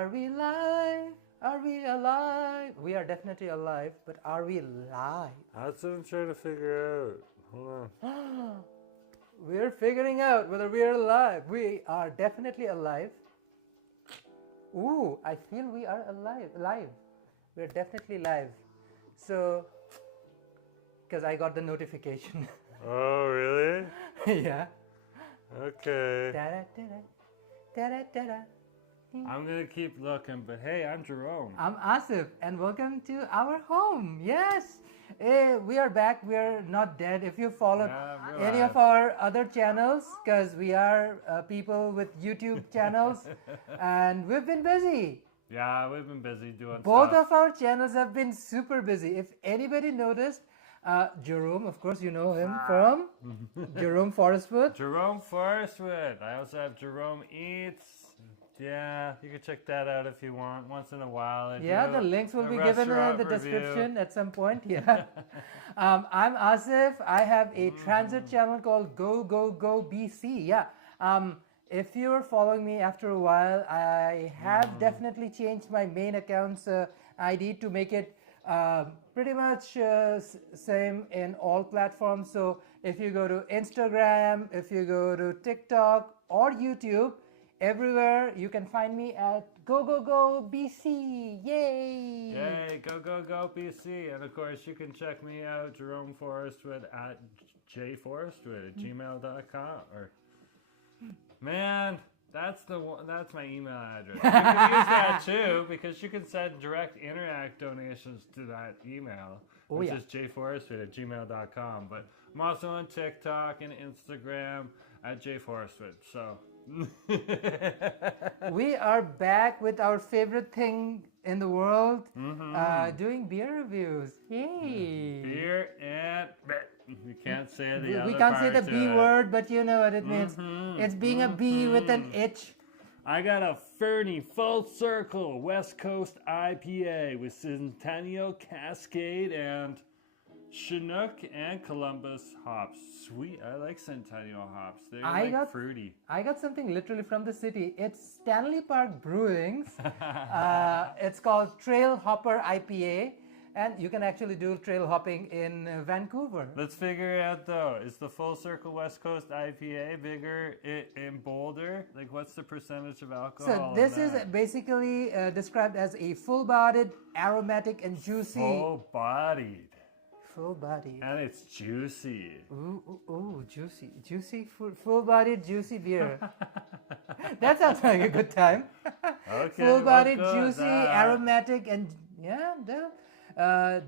Are we alive? Are we alive? We are definitely alive, but are we alive? That's what I'm trying to figure out. Hold on. We're figuring out whether we are alive. We are definitely alive. Ooh, I feel we are alive. We're definitely live. So, because I got the notification. Oh, really? Yeah. Okay. Da-da-da-da. Da-da-da-da. I'm going to keep looking, but hey, I'm Jerome. I'm Asif, and welcome to our home. Yes, we are back. We are not dead. If you followed any of our other channels, because we are people with YouTube channels, and we've been busy. Yeah, we've been busy doing Both stuff. of our channels have been super busy. If anybody noticed, Jerome, of course, you know him from Jerome Forestwood. Jerome Forestwood. I also have Jerome Eats. Yeah, you can check that out if you want. Once in a while. Yeah, the links will be given in the description at some point. Yeah. I'm Asif. I have a transit channel called Go Go Go BC. Yeah. If you're following me after a while, I have definitely changed my main account's ID to make it pretty much same in all platforms. So if you go to Instagram, if you go to TikTok or YouTube, everywhere you can find me at Go Go Go BC. Yay! Yay, go, go, go, BC. And of course, you can check me out, Jerome Forestwood, at jforestwood at gmail.com. Or, man, that's my email address. You can use that too, because you can send direct interact donations to that email, which is jforestwood at gmail.com. But I'm also on TikTok and Instagram at jforestwood. So. We are back with our favorite thing in the world, doing beer reviews. Yay! Beer and we can't say the other We can't say part the to B it. word, but you know what it means. It's being a bee with an itch. I got a Fernie Full Circle West Coast IPA with Centennial, Cascade, and Chinook and Columbus hops. Sweet. I like Centennial hops. They're fruity. I got something literally from the city. It's Stanley Park Brewing's. It's called Trail Hopper IPA. And you can actually do trail hopping in Vancouver. Let's figure it out though. Is the Full Circle West Coast IPA bigger and bolder? Like, what's the percentage of alcohol? So this is basically described as a full-bodied, aromatic, and juicy. Full-bodied. Full-bodied. And it's juicy. Ooh, juicy, full-bodied, juicy beer. That sounds like a good time. Okay. Full-bodied, juicy, aromatic, and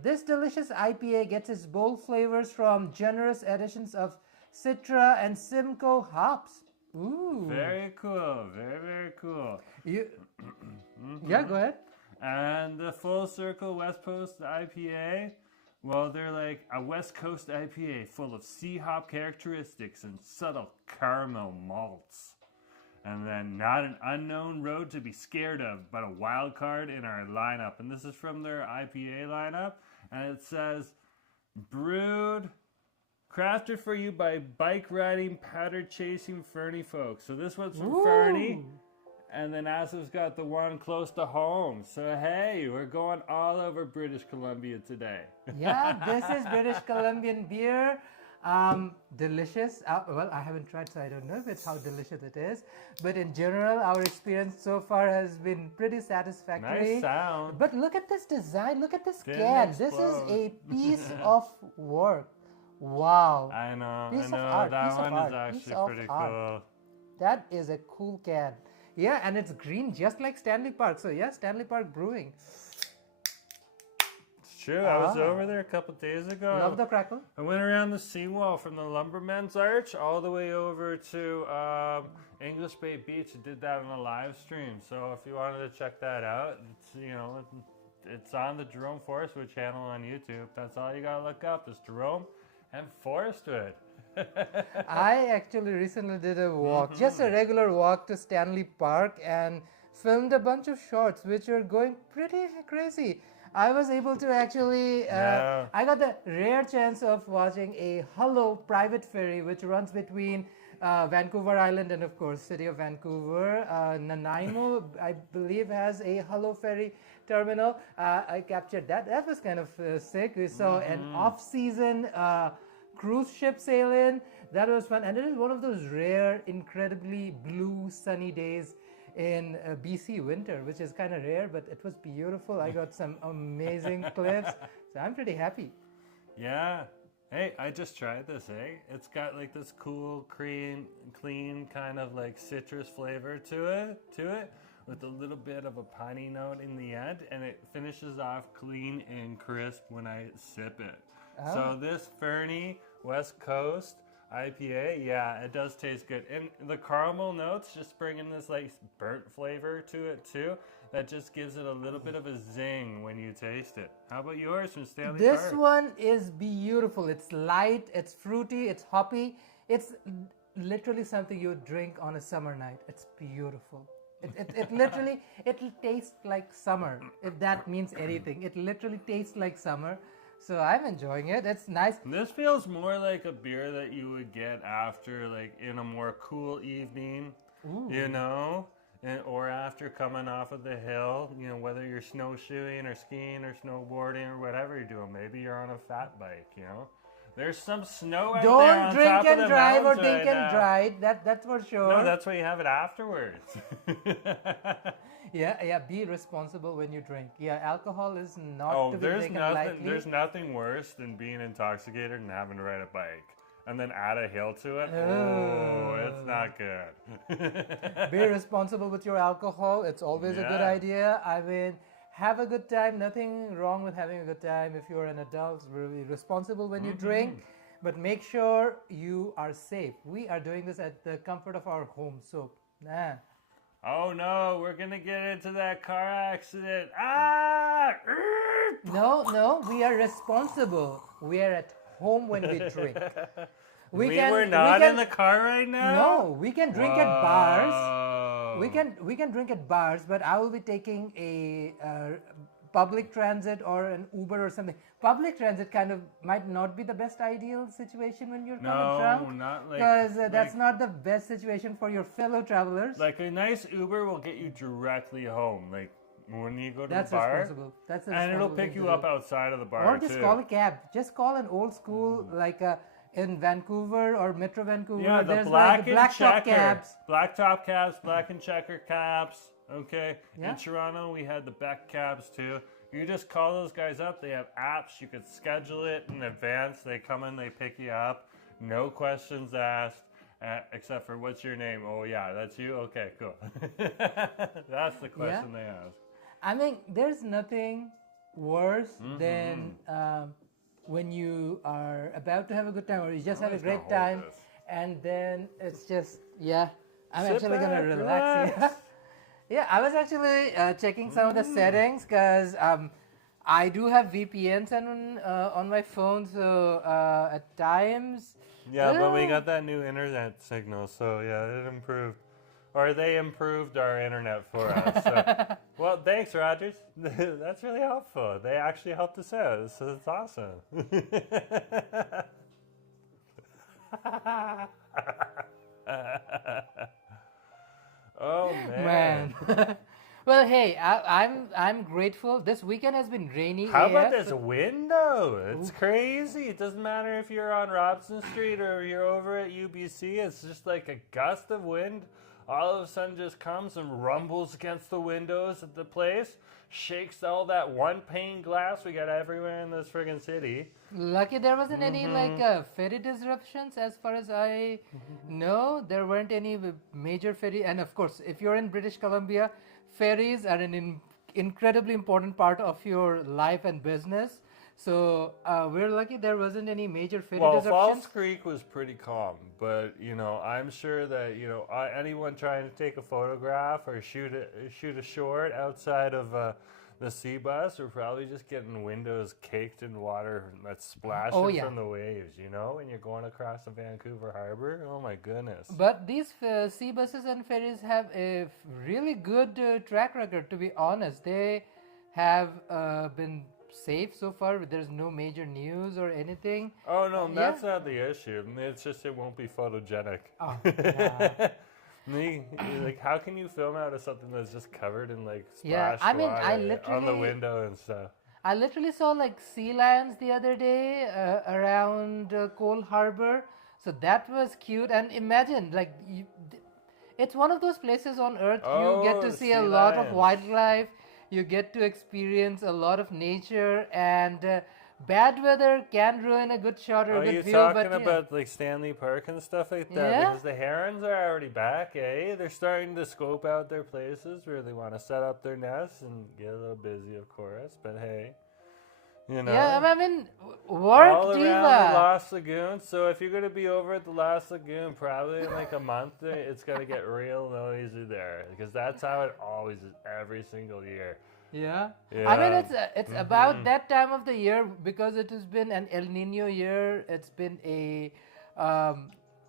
this delicious IPA gets its bold flavors from generous additions of Citra and Simcoe hops. Ooh. Very cool. Very, very cool. Yeah, go ahead. And the Full Circle West Coast IPA, well, they're like a West Coast IPA full of sea hop characteristics and subtle caramel malts. And then not an unknown road to be scared of, but a wild card in our lineup. And this is from their IPA lineup. And it says, brewed, crafted for you by bike riding, powder chasing Fernie folks. So this one's from Fernie. And then Asif's got the one close to home. So hey, we're going all over British Columbia today. Yeah, this is British Columbian beer. Delicious. Well, I haven't tried, so I don't know if it's how delicious it is. But in general, our experience so far has been pretty satisfactory. Nice sound. But look at this design. Look at this can. This is a piece of work. Wow. I know. Piece I know. of art, That piece of one art, is actually piece of pretty art. cool. That is a cool can. Yeah, and it's green just like Stanley Park. So yeah, Stanley Park Brewing. It's true. I was over there a couple days ago. Love the crackle. I went around the seawall from the Lumbermen's Arch all the way over to English Bay Beach. I did that on a live stream. So if you wanted to check that out, it's on the Jerome Forestwood channel on YouTube. That's all you gotta look up is Jerome and Forestwood. I actually recently did a walk, just a regular walk to Stanley Park, and filmed a bunch of shorts which were going pretty crazy. I was able to actually, I got the rare chance of watching a hollow private ferry which runs between Vancouver Island, and of course, city of Vancouver. Nanaimo, I believe, has a Hello Ferry terminal. I captured that. That was kind of sick. We saw an off-season cruise ship sail in. That was fun, and it is one of those rare, incredibly blue, sunny days in BC winter, which is kind of rare, but it was beautiful. I got some amazing cliffs, so I'm pretty happy. Yeah. Hey, I just tried this, eh? It's got like this cool, clean kind of like citrus flavor to it, with a little bit of a piney note in the end, and it finishes off clean and crisp when I sip it. Oh. So this Fernie West Coast IPA, yeah, it does taste good. And the caramel notes just bringing this like burnt flavor to it too. That just gives it a little bit of a zing when you taste it. How about yours from Stanley Park? This one is beautiful. It's light, it's fruity, it's hoppy. It's literally something you would drink on a summer night. It's beautiful. It literally, it'll taste like summer, if that means anything. It literally tastes like summer. So I'm enjoying it. It's nice. This feels more like a beer that you would get after like in a more cool evening, you know? Or after coming off of the hill, you know, whether you're snowshoeing or skiing or snowboarding or whatever you're doing. Maybe you're on a fat bike, you know. There's some snow out there on Don't drink top of and the drive or mountains drink right and now. drive. That's for sure. No, that's why you have it afterwards. Yeah. Be responsible when you drink. Yeah, alcohol is not to be taken lightly. There's nothing worse than being intoxicated and having to ride a bike. And then add a hill to it. Oh, it's not good. Be responsible with your alcohol. It's always a good idea. I mean, have a good time. Nothing wrong with having a good time. If you're an adult, be responsible when you drink. But make sure you are safe. We are doing this at the comfort of our home. So, Oh no, we're going to get into that car accident. Ah! No, we are responsible. We are at home when we drink. We're not in the car right now? No, we can drink at bars. We can drink at bars, but I will be taking a public transit or an Uber or something. Public transit kind of might not be the best ideal situation when you're kind of drunk. No, not like... Because that's not the best situation for your fellow travelers. Like a nice Uber will get you directly home. Like when you go to That's the bar. responsible. That's a And it'll responsible pick thing you to up do. outside of the bar Or just too. call a cab. Just call an old school like in Vancouver or Metro Vancouver. Yeah, the there's black like the and black top checker. cabs. Black top cabs, black and checker cabs. Okay. Yeah. In Toronto, we had the Beck cabs too. You just call those guys up. They have apps. You could schedule it in advance. They come in, they pick you up. No questions asked, except for what's your name? Oh, yeah, that's you? Okay, cool. That's the question they ask. I mean, there's nothing worse than when you are about to have a good time or you just have a great time and then it's just, I'm Sit actually going to back, relax. relax. Yeah, I was actually checking some of the settings because I do have VPNs on my phone, so at times... Yeah, but we got that new internet signal, so yeah, it improved. Or they improved our internet for us. So. Well, thanks, Rogers. That's really helpful. They actually helped us out, so it's awesome. Oh man. Well, hey, I'm grateful. This weekend has been rainy. How AF, about this window? It's crazy. It doesn't matter if you're on Robson Street or you're over at UBC. It's just like a gust of wind. All of a sudden just comes and rumbles against the windows at the place. Shakes all that one pane glass we got everywhere in this friggin' city. Lucky there wasn't any like ferry disruptions as far as I know. There weren't any major ferry. And of course, if you're in British Columbia, ferries are an incredibly important part of your life and business. So we're lucky there wasn't any major ferry disruptions. Falls Creek was pretty calm, but you know, I'm sure that anyone trying to take a photograph or shoot a short outside of the sea bus are probably just getting windows caked in water that's splashing from the waves. You know, when you're going across the Vancouver Harbor. Oh my goodness! But these sea buses and ferries have a really good track record. To be honest, they have been safe so far. There's no major news or anything. Oh no, Yeah. that's not the issue. It's just it won't be photogenic. Oh, yeah. Like, how can you film out of something that's just covered in like Yeah, splashed I mean, I water on the literally- window and stuff? I literally saw like sea lions the other day around Cole Harbor. So that was cute. And imagine, like, it's one of those places on Earth you get Oh, to see a sea lot of lions. wildlife, you get to experience a lot of nature, and bad weather can ruin a good shot or a Are good you view. talking But yeah. about like Stanley Park and stuff like that? Yeah. Because the herons are already back, eh? They're starting to scope out their places where they want to set up their nests and get a little busy, of course. But hey, you know. Yeah, I mean, work, all around the diva. Lost Lagoon. So if you're going to be over at the Lost Lagoon, probably in like a month, it's going to get real noisy there. Because that's how it always is every single year. Yeah. Yeah. I mean, it's about that time of the year because it has been an El Nino year. It's been a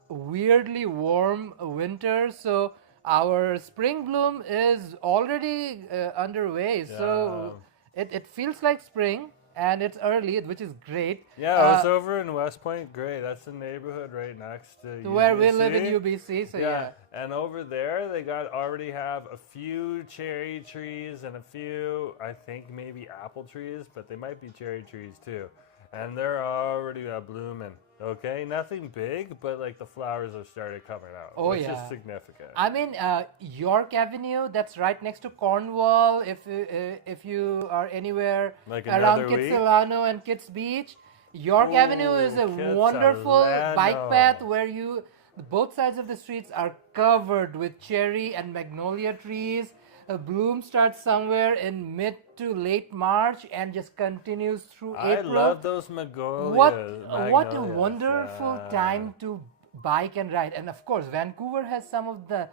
weirdly warm winter, so our spring bloom is already underway. So it feels like spring, and it's early, which is great. Yeah, I was over in West Point. Great. That's the neighborhood right next to UBC. Where we live in UBC, so yeah. And over there, they already have a few cherry trees and a few, I think maybe apple trees, but they might be cherry trees too. And they're already blooming. Okay, nothing big, but like the flowers have started coming out, Oh, which yeah. is significant. I mean, York Avenue, that's right next to Cornwall. If you are anywhere Like around another week? Kitsilano and Kitts Beach, York Ooh, Avenue is a wonderful bike Kitsilano. path where both sides of the streets are covered with cherry and magnolia trees. A bloom starts somewhere in mid to late March and just continues through I April. love those magnolias. What a magnolias, wonderful yeah. time to bike and ride. And of course, Vancouver has some of the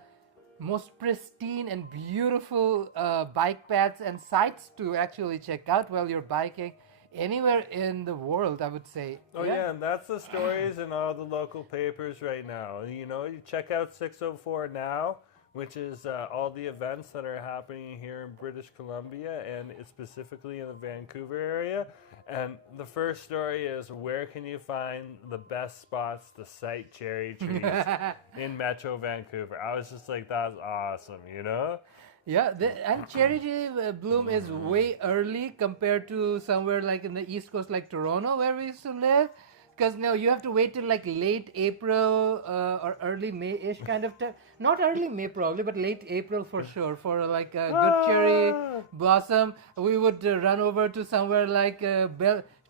most pristine and beautiful bike paths and sites to actually check out while you're biking anywhere in the world, I would say. Oh yeah, and that's the stories in all the local papers right now. You know, you check out 604 Now, which is all the events that are happening here in British Columbia and specifically in the Vancouver area. And the first story is, where can you find the best spots to sight cherry trees in Metro Vancouver? I was just like, that's awesome, you know? Yeah, and cherry tree bloom is way early compared to somewhere like in the East Coast, like Toronto, where we used to live. Because now you have to wait till like late April or early May-ish kind of time. Not early May probably, but late April for sure. For like a good cherry blossom, we would run over to somewhere like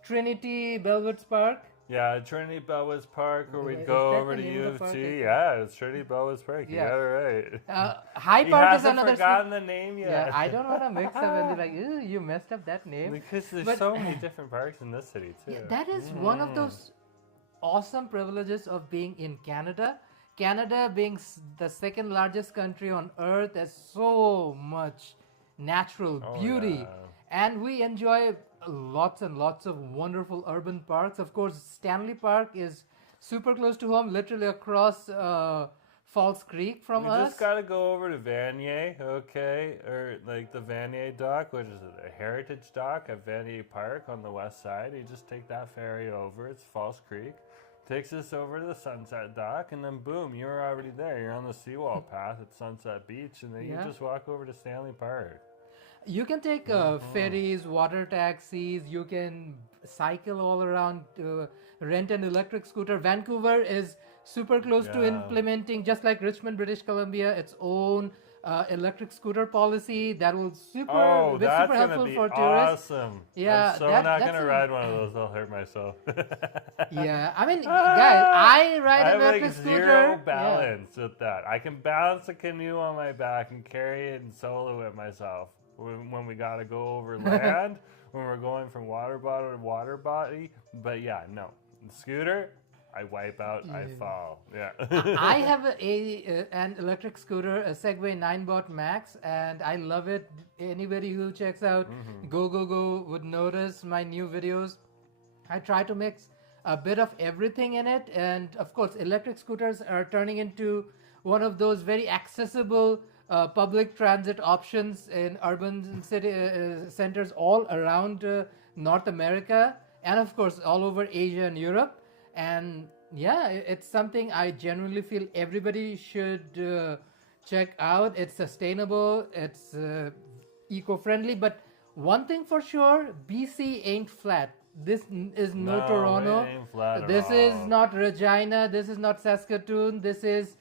Trinity Bellwoods Park. Yeah, Trinity Bellwoods Park, or we'd Is go that over the to name of U the of park? T. Yeah, it's Trinity Bellwoods Park. You Yeah. got it right. Hyde He Park is hasn't another forgotten the name yet. Yeah, I don't want to mix up and be like, "Ew, you messed up that name." Because there's But- so many different parks in this city too. Yeah, that is one of those awesome privileges of being in Canada. Canada being the second largest country on earth has so much natural Oh, beauty. yeah. And we enjoy lots and lots of wonderful urban parks. Of course, Stanley Park is super close to home, literally across Falls Creek from We us. just got to go over to Vanier, okay? Or like the Vanier dock, which is a heritage dock at Vanier Park on the west side. You just take that ferry over. It's Falls Creek. Takes us over to the Sunset Dock, and then boom, you're already there. You're on the seawall path at Sunset Beach, and then Yeah. you just walk over to Stanley Park. You can take ferries, water taxis, you can cycle all around, rent an electric scooter. Vancouver is super close to Yeah. implementing, just like Richmond, British Columbia, its own electric scooter policy that will be That's super gonna helpful be for tourists. awesome. Yeah, I'm so that- not that's gonna a- ride one of those. I'll hurt myself. Yeah, I mean, guys, I ride I an have like electric scooter. zero Yeah. balance with that. I can balance a canoe on my back and carry it and solo it myself. When we gotta go over land, when we're going from water body to water body. But yeah, no. Scooter, I wipe out, I fall. Yeah. I have an electric scooter, a Segway 9-Bot Max, and I love it. Anybody who checks out Go would notice my new videos. I try to mix a bit of everything in it, and of course, electric scooters are turning into one of those very accessible public transit options in urban city centers all around North America, and of course all over Asia and Europe. And yeah, it's something I genuinely feel everybody should check out. It's sustainable, it's eco-friendly, but one thing for sure, BC ain't flat. This is no Toronto. It ain't flat at This is all. not Regina. This is not Saskatoon. This is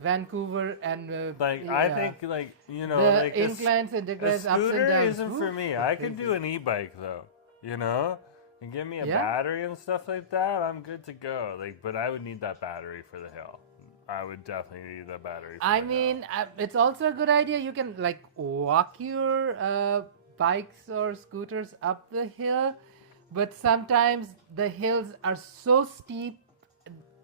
Vancouver, and Like I think, like the like inclines and a declines, ups and scooter downs. isn't for me. I could do an e-bike though, and give me a Yeah. battery and stuff like that. I'm good to go. Like, but I would need that battery for the hill. I would definitely need that battery. For I the mean, hill. it's also a good idea. You can like walk your bikes or scooters up the hill, but sometimes the hills are so steep.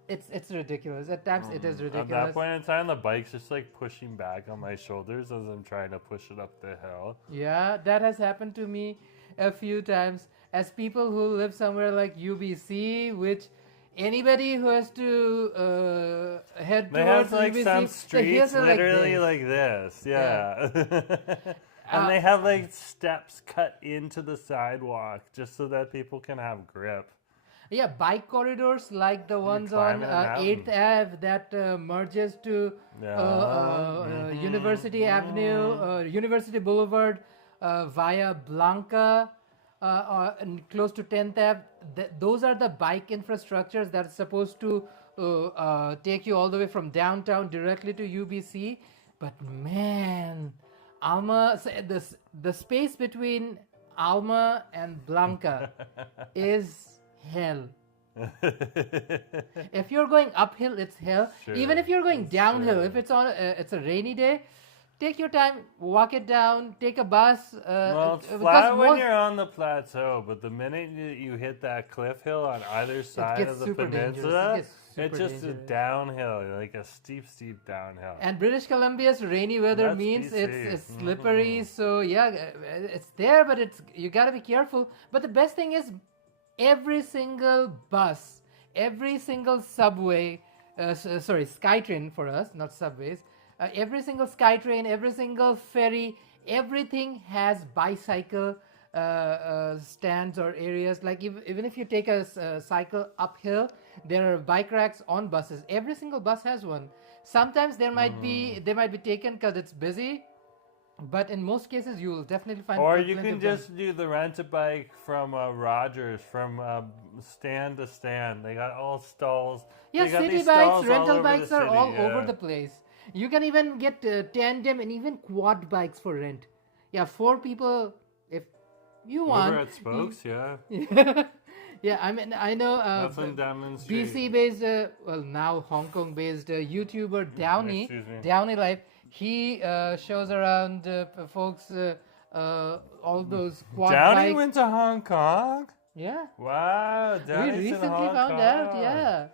It's ridiculous. At times, it is At ridiculous. that point in time, the bike's just like pushing back on my shoulders as I'm trying to push it up the hill. Yeah, that has happened to me a few times. As people who live somewhere like UBC, which anybody who has to head They towards have like UBC, some the streets hills are literally like like this, yeah. And they have like steps cut into the sidewalk just so that people can have grip. yeah, bike corridors like the ones on climbing a mountain. 8th Ave that merges to University Avenue, University Boulevard via Blanca, and close to 10th Ave. Those are the bike infrastructures that are supposed to take you all the way from downtown directly to UBC. But man, Alma, the space between Alma and Blanca is hell. If you're going uphill, it's hell. Sure, Even if you're going downhill, sure. if it's on, it's a rainy day, take your time, walk it down, take a bus. Well, it's because flat when most- you're on the plateau, but the minute you hit that cliff hill on either side gets of the super dangerous. It peninsula, gets it's super just dangerous. a downhill, like a steep downhill. And British Columbia's rainy weather That's means BC. it's slippery. So yeah, it's there, but you gotta be careful. But the best thing is, every single bus, every single subway, SkyTrain for us, not subways. Every single SkyTrain, every single ferry, everything has bicycle stands or areas. Like even if you take a cycle uphill, there are bike racks on buses. Every single bus has one. Sometimes they might be taken because it's busy, but in most cases you will definitely find. Or you plenty can of them. just do the rent-a-bike from Rogers, from stand to stand. They got all stalls. Yeah, They got city these bikes, stalls all rental over the bikes are city, all yeah. over the place. You can even get tandem and even quad bikes for rent. Yeah, 4 people if you want. Over at Spokes, yeah. Yeah, I mean, I know That's on Diamond Street. BC-based, now Hong Kong-based YouTuber Downey, Excuse me. Downey Life. He shows around folks all those quad Downey bikes. went to Hong Kong? Yeah, Wow, we Downey's in recently Hong found Kong. out. Yeah.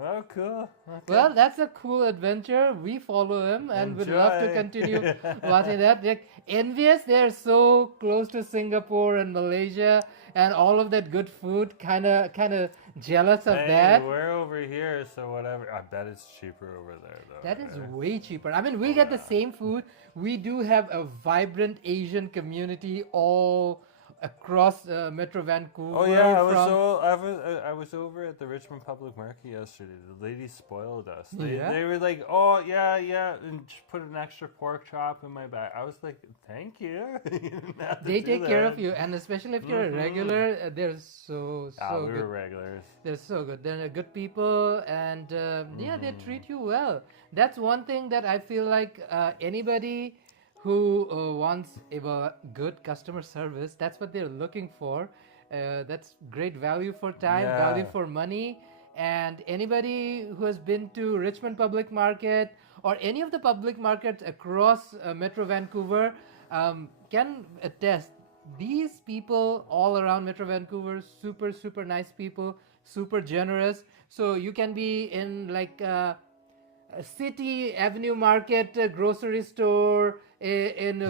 Oh, cool. Okay. Well, that's a cool adventure. We follow him and would love to Enjoy. continue watching that. They're envious. They're so close to Singapore and Malaysia and all of that good food. Kind of jealous of Hey, that. we're over here, so whatever. I bet it's cheaper over there, though. That is right? way cheaper. I mean, we get the same food. We do have a vibrant Asian community all across Metro Vancouver. Oh yeah, from- I was over at the Richmond Public Market yesterday. The ladies spoiled us. They, Yeah? they were like, "Oh yeah," and just put an extra pork chop in my bag. I was like, "Thank you." You didn't have to They do take care that. of you, and especially if you're a regular, they're so Ah, we good. were regulars. They're so good. They're good people, and yeah, they treat you well. That's one thing that I feel like anybody who wants a good customer service, that's what they're looking for. That's great value for time, Yeah. value for money. And anybody who has been to Richmond Public Market or any of the public markets across Metro Vancouver can attest. These people all around Metro Vancouver, super nice people, super generous. So you can be in like a City Avenue Market grocery store in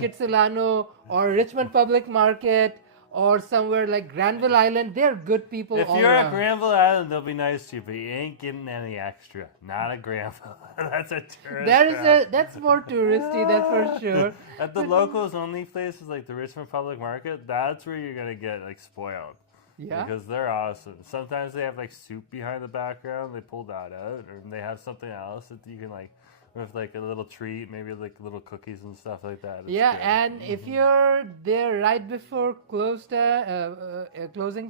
Kitsilano or Richmond Public Market or somewhere like Granville Island, they're good people If all you're around. at Granville Island, they'll be nice to you, but you ain't getting any extra. Not at Granville. That's a tourist That's more touristy, that's for sure. At the locals only places like the Richmond Public Market, that's where you're gonna get like spoiled. Yeah. Because they're awesome. Sometimes they have like soup behind the background. They pull that out, or they have something else that you can like with like a little treat, maybe like little cookies and stuff like that. It's Yeah, good. and if you're there right before closing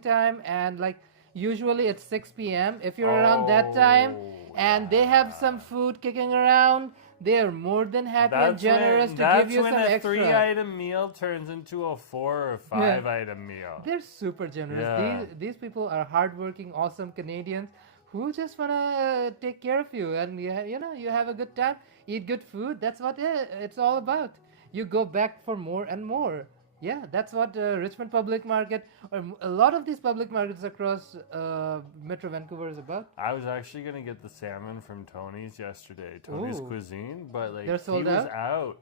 time, and like usually it's 6 p.m. If you're around that time, and they have some food kicking around, they are more than happy and generous to give you some That's when a extra. 3-item meal turns into a 4 or 5-item meal. They're super generous. Yeah. These people are hardworking, awesome Canadians who just wanna take care of you, and you have a good time, eat good food. That's what it's all about. You go back for more and more. Yeah, that's what Richmond Public Market, or a lot of these public markets across Metro Vancouver is about. I was actually gonna get the salmon from Tony's yesterday, Tony's Ooh. Cuisine, but like They're sold out?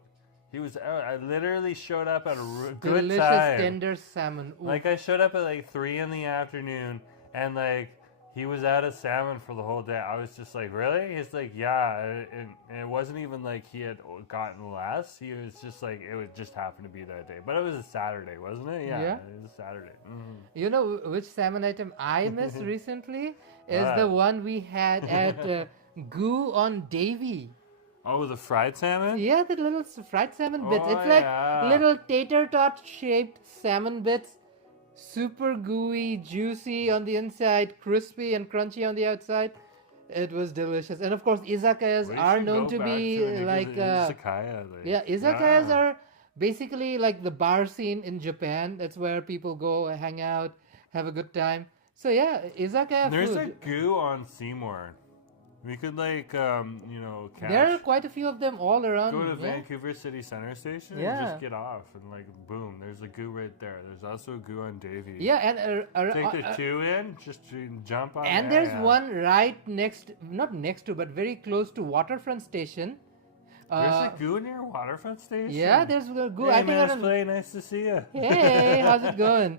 He was out. I literally showed up at a good Delicious time. tender salmon. Ooh. Like I showed up at like 3 in the afternoon, and like he was out of salmon for the whole day. I was just like, really? He's like, yeah. And it wasn't even like he had gotten less. He was just like, it would just happen to be that day. But it was a Saturday, wasn't it? Yeah. It was a Saturday. Mm-hmm. You know which salmon item I missed recently is the one we had at Goo on Davy. Oh, the fried salmon? Yeah, the little fried salmon bits. Oh, It's like yeah. little tater tot shaped salmon bits. Super gooey, juicy on the inside, crispy and crunchy on the outside. It was delicious. And of course, izakayas We are should known go to back be to it, like... because izakaya, yeah, izakayas yeah. are basically like the bar scene in Japan. That's where people go hang out, have a good time. So yeah, izakaya There's food. a Goo on Seymour. We could like, catch. There are quite a few of them all around. Go to yeah. Vancouver City Center Station and Yeah. just get off and like boom, there's a Goo right there. There's also a Goo on Davy. Yeah, and Take the 2 in, just jump on. and there, there's one right next, not next to, but very close to Waterfront Station. There's a Goo near Waterfront Station. Yeah, there's a Goo. Hey, I think I man, don't- Play, nice to see you. Hey, how's it going?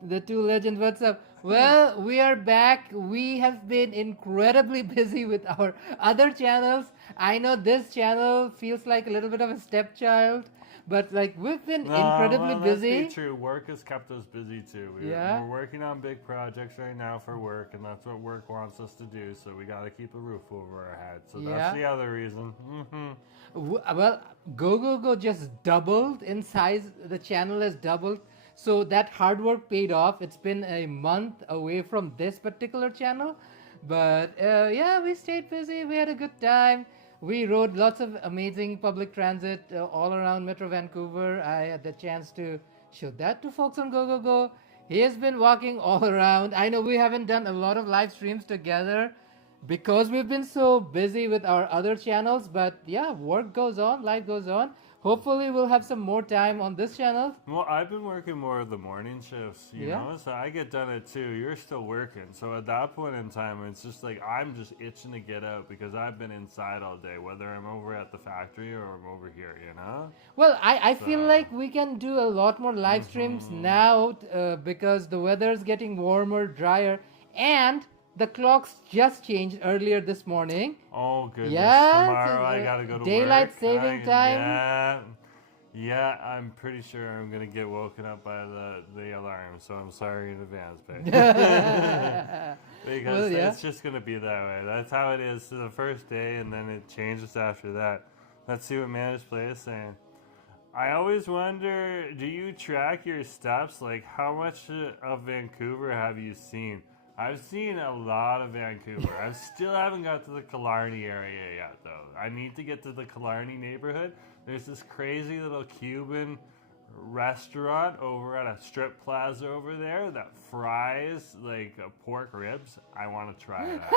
The two legends, what's up? Well, we are back. We have been incredibly busy with our other channels. I know this channel feels like a little bit of a stepchild, but like we've been incredibly busy. That's true. Work has kept us busy too. Yeah. We're working on big projects right now for work, and that's what work wants us to do. So we got to keep a roof over our head. So Yeah. that's the other reason. Mm-hmm. Well, Go just doubled in size. The channel has doubled. So that hard work paid off. It's been a month away from this particular channel. But yeah, we stayed busy. We had a good time. We rode lots of amazing public transit all around Metro Vancouver. I had the chance to show that to folks on Go. He has been walking all around. I know we haven't done a lot of live streams together because we've been so busy with our other channels. But yeah, work goes on, life goes on. Hopefully we'll have some more time on this channel. Well, I've been working more of the morning shifts, you Yeah. know, so I get done at 2. You're still working. So at that point in time, it's just like I'm just itching to get out because I've been inside all day, whether I'm over at the factory or I'm over here, you know? Well, I feel So- like we can do a lot more live streams now because the weather's getting warmer, drier, and the clocks just changed earlier this morning. Oh, goodness. Yeah, Tomorrow it's, I got to go to daylight work. saving time. Yeah, I'm pretty sure I'm going to get woken up by the alarm, so I'm sorry in advance, babe. Because Well, yeah. it's just going to be that way. That's how it is the first day, and then it changes after that. Let's see what Managed Play is saying. I always wonder, do you track your steps? Like, how much of Vancouver have you seen? I've seen a lot of Vancouver. I still haven't got to the Killarney area yet, though. I need to get to the Killarney neighborhood. There's this crazy little Cuban restaurant over at a strip plaza over there that fries like pork ribs. I want to try that.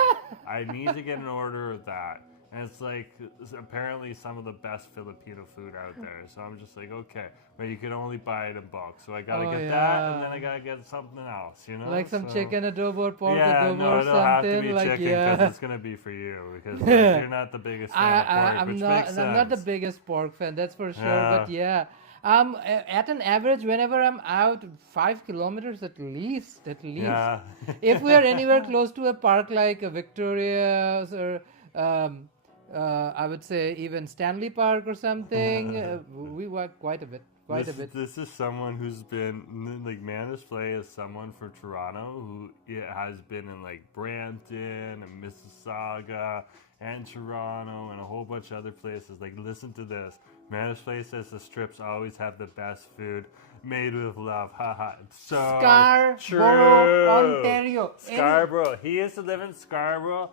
I need to get an order of that. And it's like apparently some of the best Filipino food out there. So I'm just like, okay, but you can only buy it in bulk. So I gotta Oh, get that, and yeah. then I gotta get something else, you know? Like some So- chicken adobo or pork yeah, adobo no, or it'll have to something. be Like chicken yeah. because it's gonna be for you because like, you're not the biggest fan of pork, I'm which not. makes I'm sense. not the biggest pork fan, that's for sure. Yeah. But yeah, At an average, whenever I'm out, 5 kilometers at least. Yeah. If we are anywhere close to a park like Victoria or I would say even Stanley Park or something, we walk quite a bit. This is someone who's been like Manus Play is someone from Toronto who has been in like Brampton and Mississauga and Toronto and a whole bunch of other places. Like, listen to this. Manus Play says the strips always have the best food made with love. Haha. So Scarborough, true. Ontario. Scarborough. He used to live in Scarborough.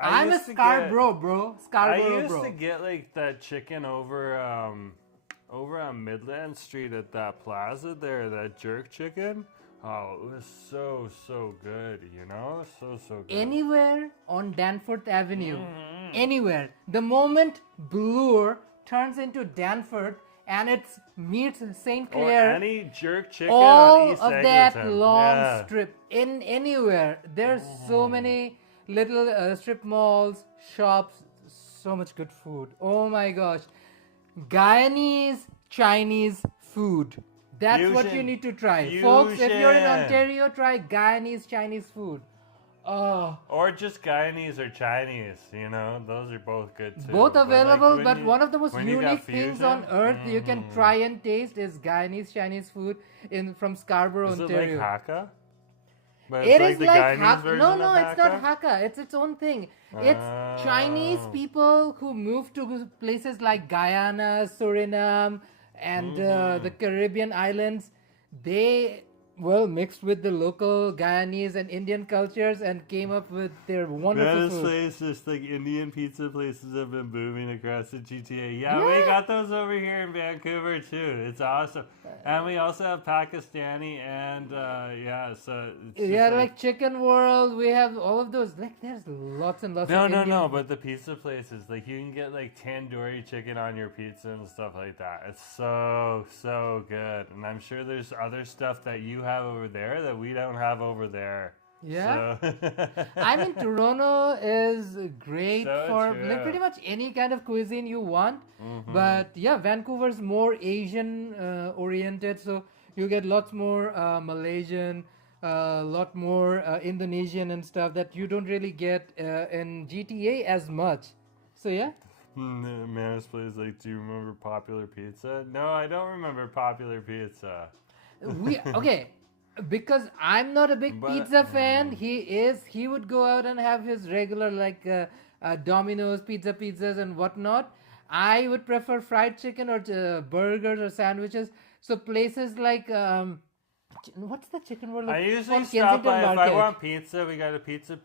I'm a Scarborough, bro. Scarborough, I used bro. to get like that chicken over on Midland Street at that plaza there, that jerk chicken. Oh, it was so good, you know? So good. Anywhere on Danforth Avenue. Anywhere. The moment Bloor turns into Danforth and it meets St. Or Clair, any jerk chicken all on East of that Eglinton. long Yeah. strip in anywhere. There's so many little strip malls, shops, so much good food. Oh my gosh. Guyanese Chinese food. That's what you Fusion. need to try. Folks, if you're in Fusion. Ontario, try Guyanese Chinese food. Oh, Or just Guyanese or Chinese, you know? Those are both good too. both But, like, available, when but you- one of the most when you got unique things on fusion, earth you can try and taste is Guyanese Chinese food from Scarborough, Is it Ontario. like Hakka? But It it's is the like Guyanese Hakka. version No, of no, it's not Hakka? Hakka. It's its own thing. It's Chinese Oh. people who moved to places like Guyana, Suriname, and the Caribbean islands. They mixed with the local Guyanese and Indian cultures and came up with their wonderful Venice food. place, just like Indian pizza places have been booming across the GTA. Yeah, we Yeah. got those over here in Vancouver too. It's awesome. And we also have Pakistani and so it's just Yeah, like Chicken World, we have all of those. Like, there's lots and lots No, of Indian. no, but the pizza places, like you can get like tandoori chicken on your pizza and stuff like that. It's so good. And I'm sure there's other stuff that you have over there that we don't have over there. Yeah. So. I mean, Toronto is great So for true. like pretty much any kind of cuisine you want. But yeah, Vancouver's more Asian oriented, so you get lots more Malaysian, lot more Indonesian and stuff that you don't really get in GTA as much. So yeah. Manus plays like, do you remember Popular Pizza? No, I don't remember Popular Pizza. Okay, because I'm not a big But- pizza fan. He would go out and have his regular like Domino's pizzas and whatnot. I would prefer fried chicken or burgers or sandwiches. So places like what's the chicken world? I usually on stop by Kensington if I Market? want pizza. We got a pizza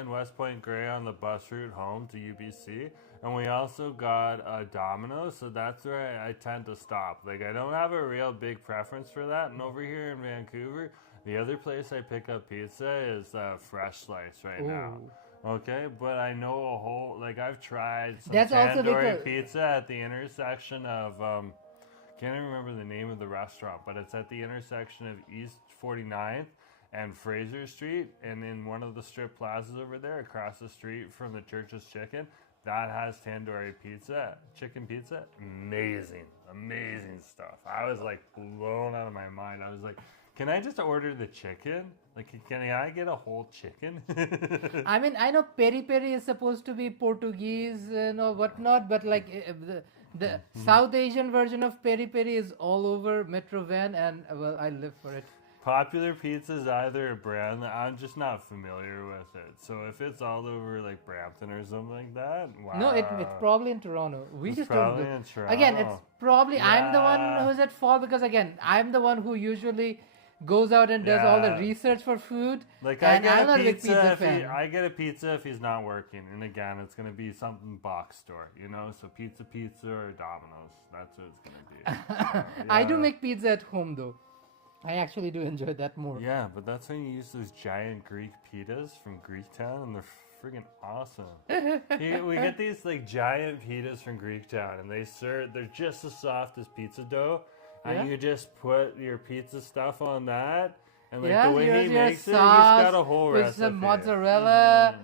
in West Point Grey on the bus route home to UBC, and we also got a Domino's. So that's where I tend to stop. Like, I don't have a real big preference for that. And over here in Vancouver, the other place I pick up pizza is Fresh Slice right now. Okay, but I know I've tried some That's also tandoori because- pizza at the intersection of can't even remember the name of the restaurant, but it's at the intersection of East 49th and Fraser Street, and in one of the strip plazas over there, across the street from the Church's Chicken, that has tandoori pizza, chicken pizza. Amazing stuff. I was like blown out of my mind. I was like, can I just order the chicken? Like, can I get a whole chicken? I mean, I know peri peri is supposed to be Portuguese and whatnot, but like the South Asian version of peri peri is all over Metro Van, and well, I live for it. Popular Pizza is either a brand that I'm just not familiar with it. So if it's all over like Brampton or something like that, wow. No, it's probably in Toronto. We It's just don't probably know. in Toronto. Again, it's probably I'm the one Yeah. who's at fault because again, I'm the one who usually goes out and does all the Yeah. research for food. Like, and I I'm not get a a big pizza pizza if fan. I get a pizza if he's not working, and again, it's gonna be something box store, you know. So pizza or Domino's. That's what it's gonna be. I do Yeah. make pizza at home though. I actually do enjoy that more. Yeah, but that's when you use those giant Greek pitas from Greektown, and they're friggin' awesome. We get these like giant pitas from Greektown, and they're just as soft as pizza dough, and Yeah. you just put your pizza stuff on that, and like Yeah, the way here's he your makes it, he's sauce got a whole with recipe. some mozzarella,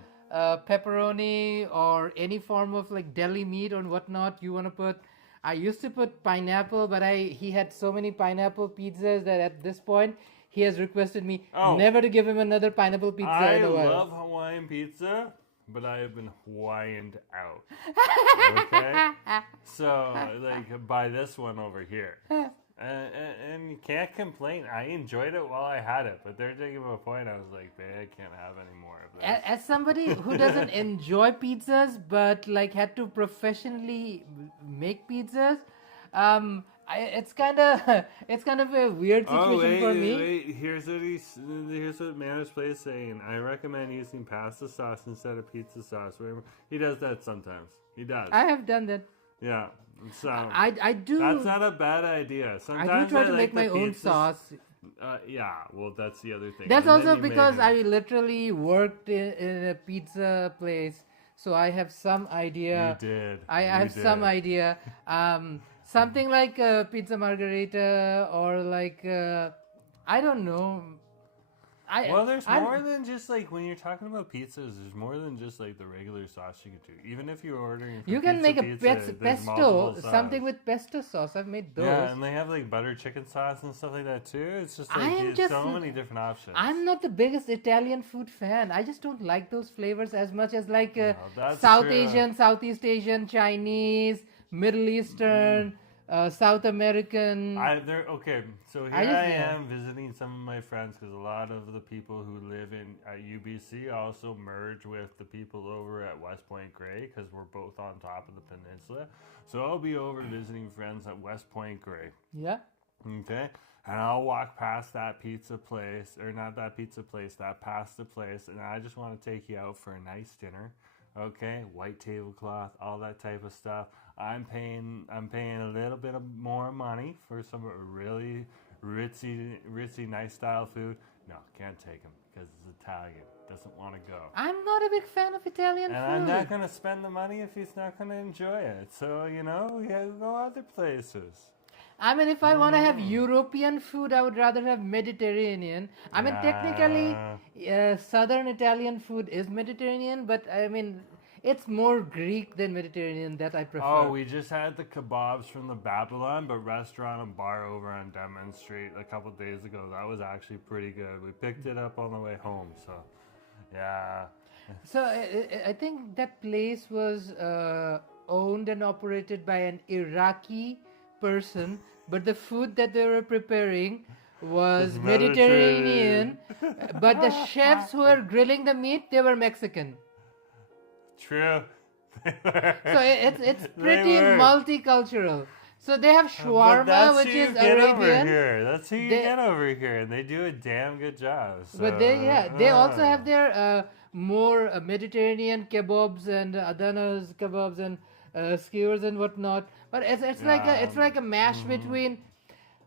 pepperoni, or any form of like deli meat or whatnot you want to put. I used to put pineapple, but he had so many pineapple pizzas that at this point he has requested me never to give him another pineapple pizza I in a while. love Hawaiian pizza, but I have been Hawaiianed out. Okay? So, like, buy this one over here. And you can't complain. I enjoyed it while I had it, but they're taking a point. I was like, babe, I can't have any more of this. As somebody who doesn't enjoy pizzas, but like had to professionally make pizzas, it's kind of a weird situation for me. Wait. Here's what Manners Play is saying. I recommend using pasta sauce instead of pizza sauce. He does that sometimes. He does. I have done that. Yeah. So I do. That's not a bad idea. Sometimes I do try to like make my own sauce. Yeah, well, that's the other thing. That's also because I literally worked in a pizza place, so I have some idea. You did. I have some idea. Something like pizza margherita or like I don't know. There's more than just like when you're talking about pizzas. There's more than just like the regular sauce you can do. Even if you're ordering, you can make a pesto, something with pesto sauce. I've made those. Yeah, and they have like butter chicken sauce and stuff like that too. It's just like so many different options. I'm not the biggest Italian food fan. I just don't like those flavors as much as like South Asian, Southeast Asian, Chinese, Middle Eastern. South American. Okay, so here I am visiting some of my friends because a lot of the people who live at UBC also merge with the people over at West Point Grey because we're both on top of the peninsula. So I'll be over visiting friends at West Point Grey. Yeah. Okay, and I'll walk past that pizza place, or not that pizza place, that pasta place, and I just want to take you out for a nice dinner. Okay, white tablecloth, all that type of stuff. I'm paying a little bit more money for some really ritzy, nice style food. No, can't take him because it's Italian. Doesn't want to go. I'm not a big fan of Italian food. And I'm not going to spend the money if he's not going to enjoy it. So, we go other places. I mean, if I want to have European food, I would rather have Mediterranean. I mean, technically, Southern Italian food is Mediterranean, but I mean, it's more Greek than Mediterranean that I prefer. Oh, we just had the kebabs from the Babylon, but restaurant and bar over on Denman Street a couple days ago. That was actually pretty good. We picked it up on the way home, so yeah. So I think that place was owned and operated by an Iraqi person, but the food that they were preparing was Mediterranean, but the chefs who were grilling the meat, they were Mexican. True. So it's pretty multicultural. So they have shawarma, which is Arabian. That's who you get over here, and they do a damn good job. So. But they also have their more Mediterranean kebabs and Adana's kebabs and skewers and whatnot. But it's like a mash between.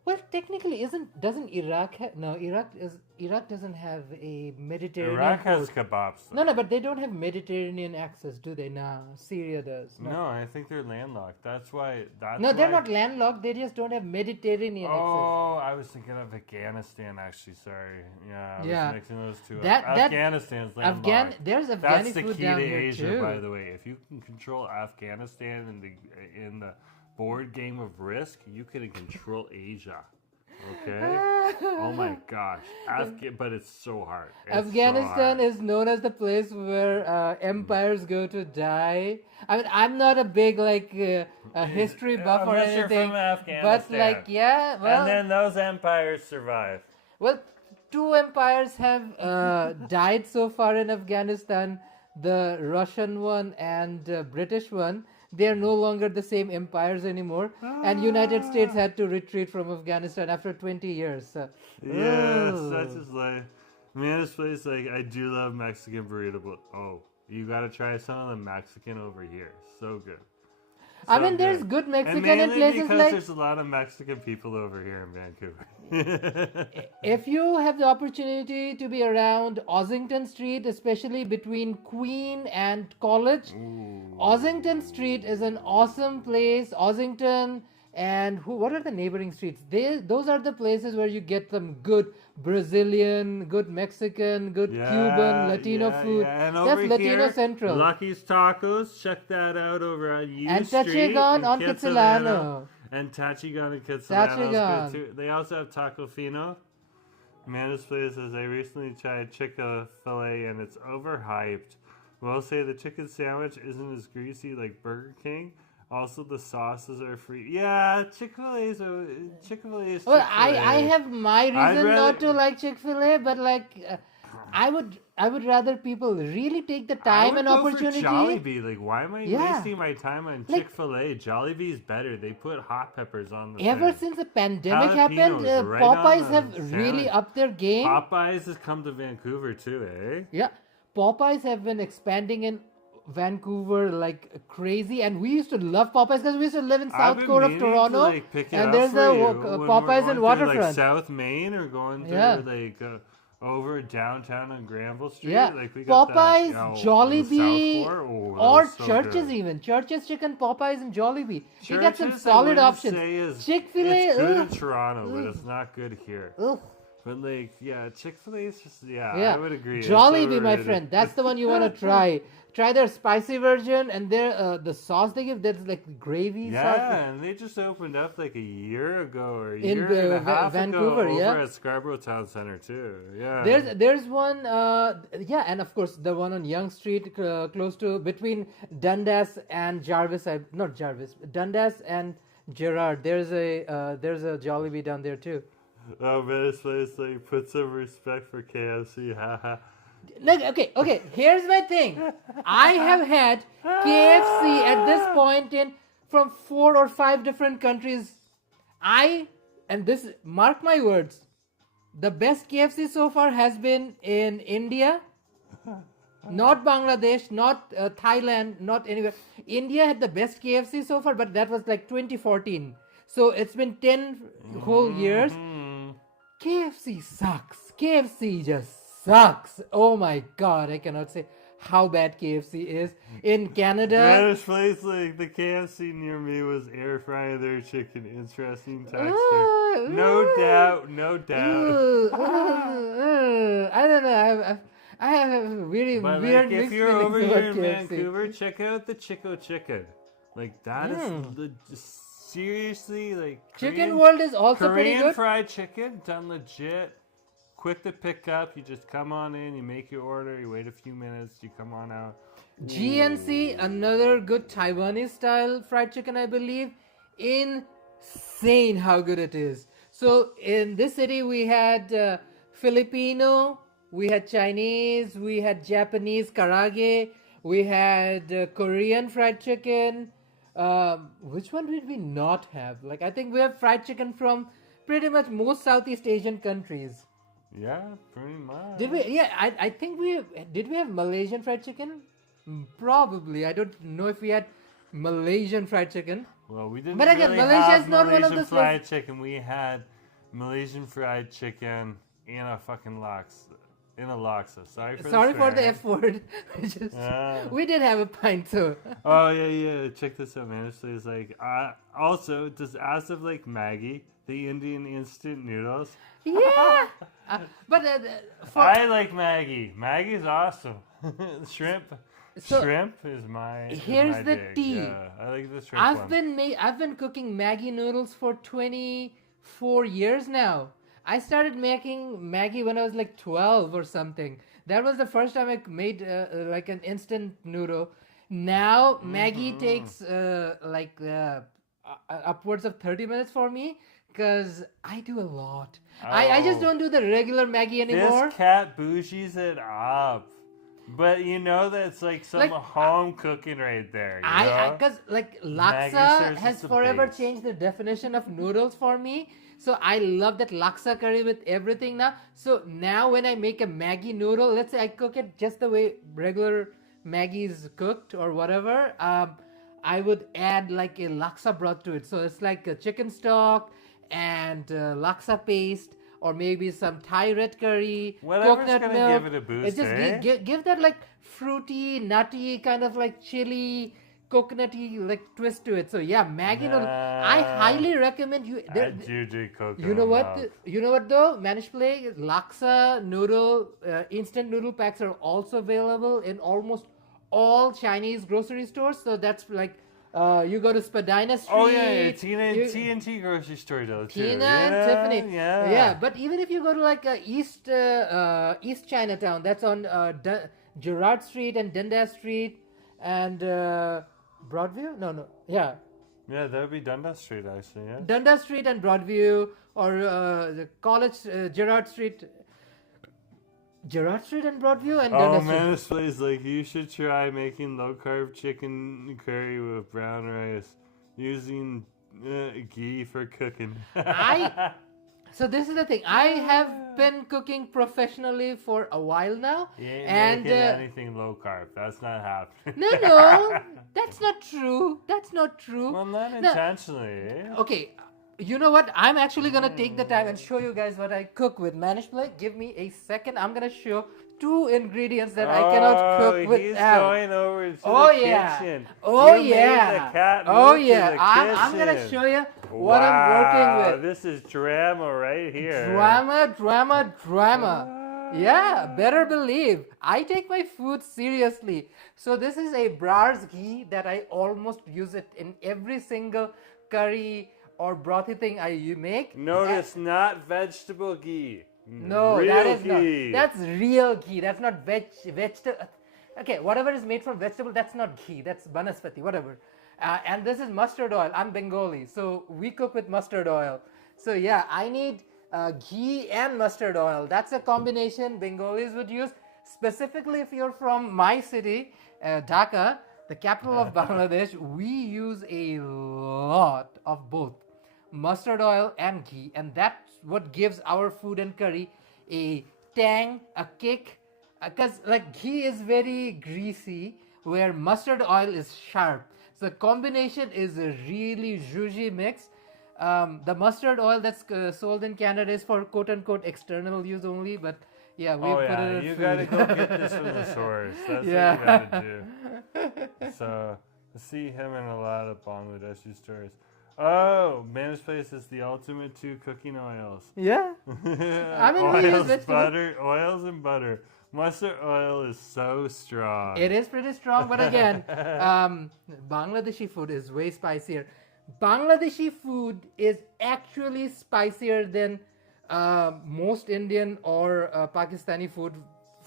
Well, technically, doesn't Iraq have... No, Iraq doesn't have a Mediterranean Iraq food. has kebabs, though. No, but they don't have Mediterranean access, do they? No, Syria does. No, I think they're landlocked. They're not landlocked. They just don't have Mediterranean access. Oh, I was thinking of Afghanistan, actually. Sorry. Yeah, I was mixing those two up. Afghanistan's landlocked. There's Afghani That's the food key down to here Asia, too. by the way. If you can control Afghanistan in the board game of Risk, you can control Asia. Okay? Oh my gosh. But it's so hard. Afghanistan is known as the place where empires go to die. I mean, I'm not a big history buff or anything. You're from Afghanistan. But and then those empires survive. Well, 2 empires have died so far in Afghanistan, the Russian one and British one. They are no longer the same empires anymore, and United States had to retreat from Afghanistan after 20 years. So. Yes, that's just like, man, this place, I do love Mexican burrito, but you gotta try some of the Mexican over here. So good. I mean, there's good Mexican in places because there's a lot of Mexican people over here in Vancouver. If you have the opportunity to be around Ossington Street, especially between Queen and College, Ossington Street is an awesome place. Ossington and what are the neighboring streets? Those are the places where you get some good Brazilian, good Mexican, good Cuban, Latino food. And That's over Latino here, Central. Lucky's Tacos. Check that out over on U And Street Tachigan in on Kitsilano. And Tachigan in Kitsilano is Tachigan. good too. They also have Taco Fino. Amanda's place says, I recently tried Chick-fil-A and it's overhyped. Will say the chicken sandwich isn't as greasy like Burger King. Also, the sauces are free. Yeah, Chick-fil-A is Chick-fil-A. Well, I have my reason not to like Chick-fil-A, but I would rather people really take the time and opportunity. I would go for Jollibee. Like, why am I wasting my time on Chick-fil-A? Jollibee is better. They put hot peppers on the Ever thing. since the pandemic happened, Jalapenos right Popeyes on have the really sandwich. upped their game. Popeyes has come to Vancouver too, eh? Yeah, Popeyes have been expanding in Vancouver like crazy, and we used to love Popeyes because we used to live in South Core of Toronto, and there's the Popeyes in Waterfront. Like South Main or going through over downtown on Granville Street. Yeah, Like we got Popeyes, that, Jollibee, or so Church's good. even. Church's Chicken, Popeyes, and Jollibee. You get some Church's, solid I options. Chick-fil-A, it's good in ugh, Toronto, but it's not good here. ugh. But Chick-fil-A is just Yeah, I would agree. Jollibee, my friend, that's the one you want to try. Try their spicy version, and their the sauce they give, that's like gravy sauce. Yeah, and they just opened up like a year ago or a In year and a half Vancouver, ago yeah. over at Scarborough Town Center too. Yeah. There's one, and of course the one on Yonge Street, close to between Dundas and Jarvis. Not Jarvis, Dundas and Gerard. There's a Jollibee down there too. Oh man, this place put some respect for KFC. Haha. Look, okay. Here's my thing. I have had KFC at this point from 4 or 5 different countries. Mark my words, the best KFC so far has been in India, not Bangladesh, not Thailand, not anywhere. India had the best KFC so far, but that was like 2014. So it's been 10 whole years. KFC sucks. KFC just sucks. Oh my god, I cannot say how bad KFC is. In Canada, This place, the KFC near me was air frying their chicken. Interesting texture. No doubt. I don't know. I have a really But weird if mixed you're feelings over about here in KFC. Vancouver, check out the Chico Chicken. That is seriously Chicken World is also pretty Korean good. fried chicken, done legit. Quick to pick up. You just come on in, you make your order, you wait a few minutes, you come on out. GNC, another good Taiwanese style fried chicken, I believe. Insane how good it is. So in this city we had Filipino, we had Chinese, we had Japanese karaage, we had Korean fried chicken. Which one did we not have? I think we have fried chicken from pretty much most Southeast Asian countries. Yeah, pretty much. Did we? Yeah, I think we have Malaysian fried chicken? Probably. I don't know if we had Malaysian fried chicken. Well, we didn't But again, really Malaysia have is not one of Malaysian those fried chicken. We had Malaysian fried chicken in a fucking laksa. Sorry for the swearing. F word. We did have a pint, so. Oh yeah. Check this out, man. This is also, does Asif like Maggie, the Indian instant noodles? Yeah. I like Maggie. Maggie's awesome. Shrimp. So, shrimp is my. Here's my the dig. tea. Yeah, I like the shrimp one. I've been cooking Maggie noodles for 24 years now. I started making Maggie when I was 12 or something. That was the first time I made an instant noodle. Now Maggie takes upwards of 30 minutes for me because I do a lot. I just don't do the regular Maggie anymore. This cat bougies it up. But that's some home cooking right there. Because laksa has forever changed the definition of noodles for me. So I love that laksa curry with everything now. So now when I make a Maggie noodle, let's say I cook it just the way regular Maggie's cooked or whatever, I would add a laksa broth to it. So it's like a chicken stock and laksa paste, or maybe some Thai red curry, Whatever's coconut gonna milk. give it a boost, It just give that fruity, nutty kind of chili coconutty like twist to it. So yeah, Maggi noodle. I highly recommend you. I do drink coconut You know what? milk. You know what though? Managed play laksa noodle instant noodle packs are also available in almost all Chinese grocery stores. So that's like you go to Spadina Street. Oh yeah, TNT grocery store though too. Tina and Tiffany. Yeah. Yeah, but even if you go to like East Chinatown, that's on Gerrard Street and Dundas Street and Broadview. No, yeah, Yeah, that would be Dundas Street actually. Yeah. Dundas Street and Broadview, or the College Gerrard Street. Gerrard Street and Broadview and Oh Dundas Street. man, this place like you should try making low carb chicken curry with brown rice using ghee for cooking. So this is the thing. I have been cooking professionally for a while now, You ain't and making anything low carb. That's not happening. no, that's not true. That's not true. Well, not No. intentionally. Okay, you know what? I'm actually gonna take the time and show you guys what I cook with Managed Play. Give me a second. I'm gonna show 2 ingredients that I cannot cook he's without. going over to Oh the yeah. kitchen. Oh You made yeah. the cat Oh move to yeah. the I'm gonna kitchen. show you what I'm working with. This is drama right here. Drama. Yeah, better believe. I take my food seriously. So this is a Brar's ghee that I almost use it in every single curry or brothy thing I make. Notice, not vegetable ghee. No, real that is ghee. not. That's real ghee. That's not vegetable. Okay, whatever is made from vegetable, that's not ghee. That's banaspati, whatever. And this is mustard oil. I'm Bengali, so we cook with mustard oil. So yeah, I need ghee and mustard oil. That's a combination Bengalis would use. Specifically, if you're from my city, Dhaka, the capital of Bangladesh, we use a lot of both mustard oil and ghee, and that's what gives our food and curry a tang, a kick, because like ghee is very greasy where mustard oil is sharp. So the combination is a really zhuzhy mix. The mustard oil that's sold in Canada is for quote unquote external use only, but yeah, we put it in you food. gotta go get this from the source. That's Yeah. what you gotta do. So I see him in a lot of Bangladeshi stores. Oh, Managed Place is the ultimate 2 cooking oils. Yeah. I mean, we use oils, vegetable. oils and butter. Mustard oil is so strong. It is pretty strong, but again, Bangladeshi food is way spicier. Bangladeshi food is actually spicier than most Indian or Pakistani food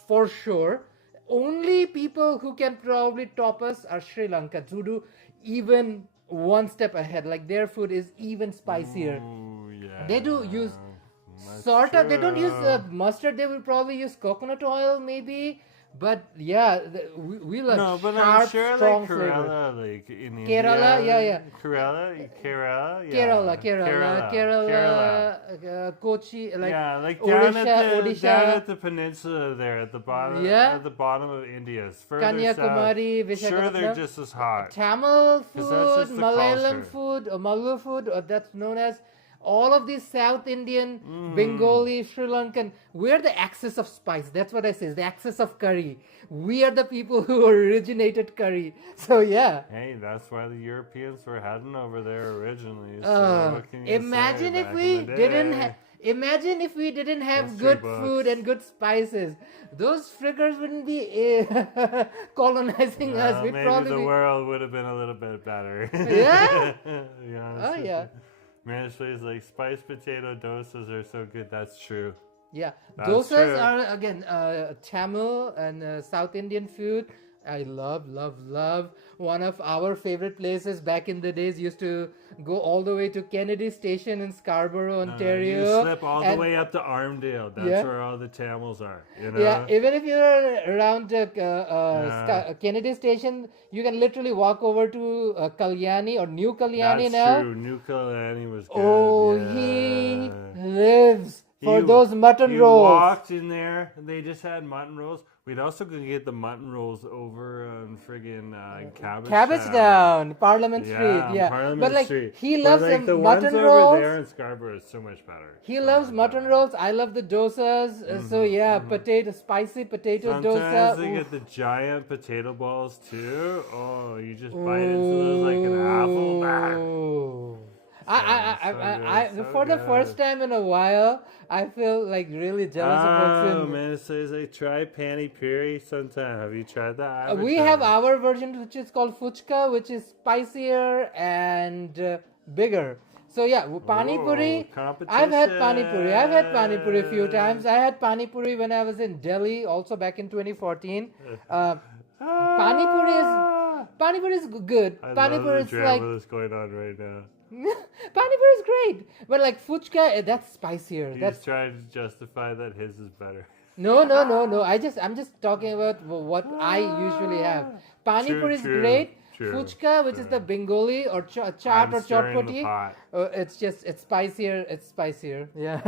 for sure. Only people who can probably top us are Sri Lankans who do even one step ahead. Like their food is even spicier. Ooh, yeah. They do use That's sort of. They don't use true. mustard. They will probably use coconut oil maybe. But yeah, we love No, but sharp, I'm sure strong like flavor. Kerala, like in Kerala, India. yeah. Kerala, yeah. Kerala, Kochi, like yeah, like Odisha, down at the peninsula there, at the bottom, Yeah. at the bottom of India, it's further Kanyakumari, south. Sure, they're Visakhapatnam. just as hot. Tamil 'Cause that's food, just the Malayalam culture. food, or Malur food, or that's known as all of these South Indian, Bengali, Sri Lankan. We're the axis of spice. That's what I say. The axis of curry. We are the people who originated curry. So yeah. Hey, that's why the Europeans were heading over there originally. So what can you Imagine say if back we in the didn't day? imagine if we didn't have History good books. food and good spices. Those friggers wouldn't be colonizing us. We'd Maybe probably the be. world would have been a little bit better. Yeah? Yeah. Oh yeah. Managed Place like spiced potato dosas are so good. That's true. Yeah, That's dosas true. are again Tamil and South Indian food. I love. One of our favorite places back in the days used to go all the way to Kennedy Station in Scarborough, Ontario. You slip all the and- way up to Armdale. That's Yeah. where all the Tamils are. You know? Yeah, even if you're around Kennedy Station, you can literally walk over to Kalyani or New Kalyani That's now. true. New Kalyani was good. Oh, yeah. he lives for those mutton rolls. walked in there, and they just had mutton rolls. We'd also go get the mutton rolls over on friggin' Cabbage Town, Parliament Yeah, Street. Yeah, Parliament but like Street. he But, loves like, the ones mutton over rolls. there in Scarborough is so much better. He So loves much mutton better. rolls. I love the dosas. So yeah, spicy potato Sometimes dosa. they Oof. get the giant potato balls too. Oh, you just bite into those like an apple. Ooh. So For the first time in a while, I feel like really jealous of Oh what's in. man, it says like try pani puri sometime. Have you tried that? I haven't We tried have it. our version, which is called fuchka, which is spicier and bigger. So yeah, pani puri. I've had pani puri. I've had pani puri a few times. I had pani puri when I was in Delhi, also back in 2014. Pani puri is good. I Pani love puri the is drama like that's going on right now. pani puri is great, but like fuchka, that's spicier. He's That's trying to justify that his is better. no. I'm just talking about what I usually have. Pani True, puri is true, great. true, Fuchka, which is the Bengali or chaat or stirring the chotpoti, pot. it's spicier. It's spicier. Yeah.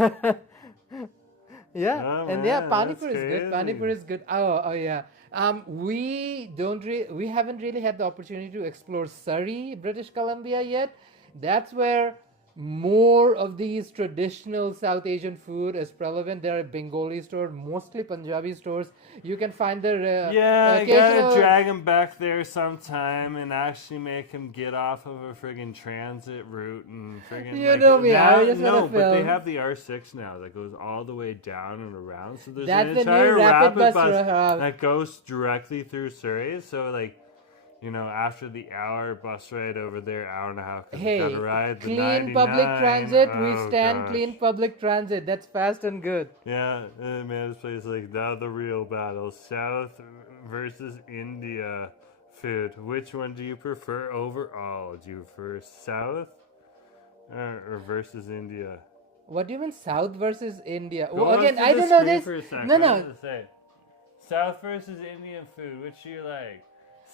Yeah, Oh, and yeah, man, pani that's puri is good. Pani crazy. puri is good. Oh yeah. We haven't really had the opportunity to explore Surrey, British Columbia yet. That's where more of these traditional South Asian food is prevalent. There are Bengali stores, mostly Punjabi stores. You can find the Yeah, I gotta occasional. drag him back there sometime and actually make him get off of a friggin' transit route and friggin' You like, know me, I just no, wanna but they film. have the R6 now that goes all the way down and around. So there's That's an the new entire rapid rapid bus route. that goes directly through Surrey. So like, you know, after the hour bus ride over there, hour and a half, 'cause we Hey, gotta ride the clean public 99. transit. We Oh, stand gosh. clean public transit. That's fast and good. Yeah, man, this place is like now the real battle. South versus India food. Which one do you prefer overall? Do you prefer South or versus India? What do you mean South versus India? Go Oh, again, onto I the don't know screen this. for a second. No, What no. does it say? South versus Indian food. Which do you like?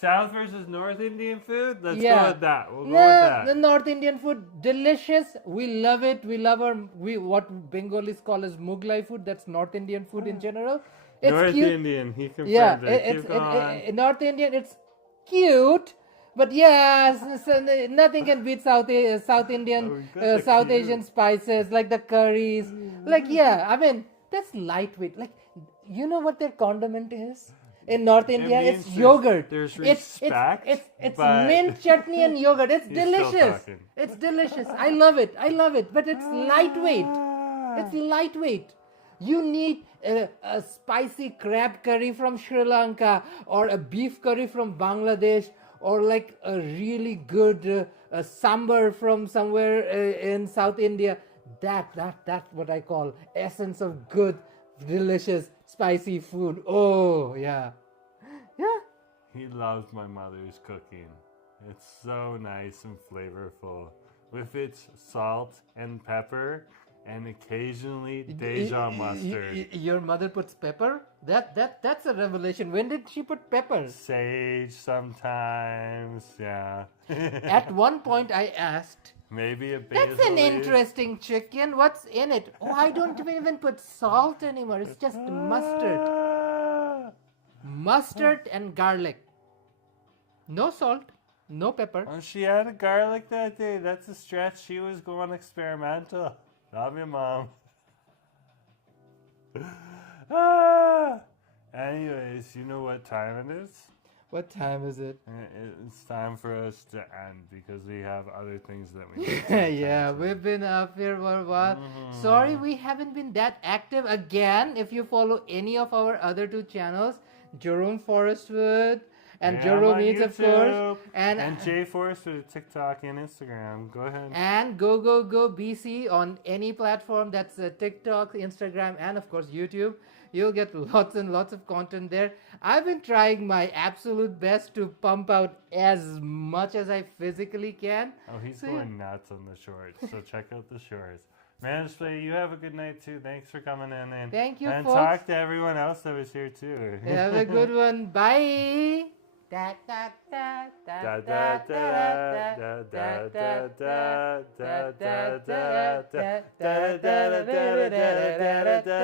South versus North Indian food? Let's go with that. We'll go with that. The North Indian food, delicious. We love it. We love what Bengalis call as Mughlai food. That's North Indian food in general. It's North cute. Indian. He confirmed Yeah, it. Keep going. North Indian. It's cute, but yeah, nothing can beat South Indian, Oh, we got the South cute. Asian spices like the curries. Like yeah, I mean that's lightweight. Like you know what their condiment is? In North India, means it's there's- yogurt. there's It's respect, but- mint chutney and yogurt. It's He's still delicious. talking. It's delicious. I love it. But it's lightweight. It's lightweight. You need a spicy crab curry from Sri Lanka or a beef curry from Bangladesh or like a really good sambar from somewhere in South India. That's what I call essence of good, delicious, spicy food. Oh yeah. Yeah. He loves my mother's cooking. It's so nice and flavorful. With its salt and pepper and occasionally Dijon mustard. Your mother puts pepper? That's a revelation. When did she put pepper? Sage sometimes, yeah. At one point I asked, Maybe a basil that's an leaf. interesting chicken. What's in it? Oh, I don't even put salt anymore. It's just mustard. Ah. Mustard and garlic. No salt, no pepper. Oh, she had a garlic that day. That's a stretch. She was going experimental. Love you, Mom. Anyways, you know what time it is? What time is it? It's time for us to end because we have other things that we need to Yeah, attend to. we've been up here for a while. Sorry, we haven't been that active. Again, if you follow any of our other two channels, Jerome Forestwood and Yeah, Jerome I'm on Eats, of course, YouTube. and Jay Forrest for TikTok and Instagram. Go ahead. and Go BC on any platform. That's TikTok, Instagram, and of course YouTube. You'll get lots and lots of content there. I've been trying my absolute best to pump out as much as I physically can. Oh, he's So, going nuts on the shorts. So check out the shorts. Man, Display, you have a good night too. Thanks for coming in. Thank you, and folks. talk to everyone else that was here too. Have a good one. Bye. Da da da da Da da da da da da da da da da da da da da da da da da da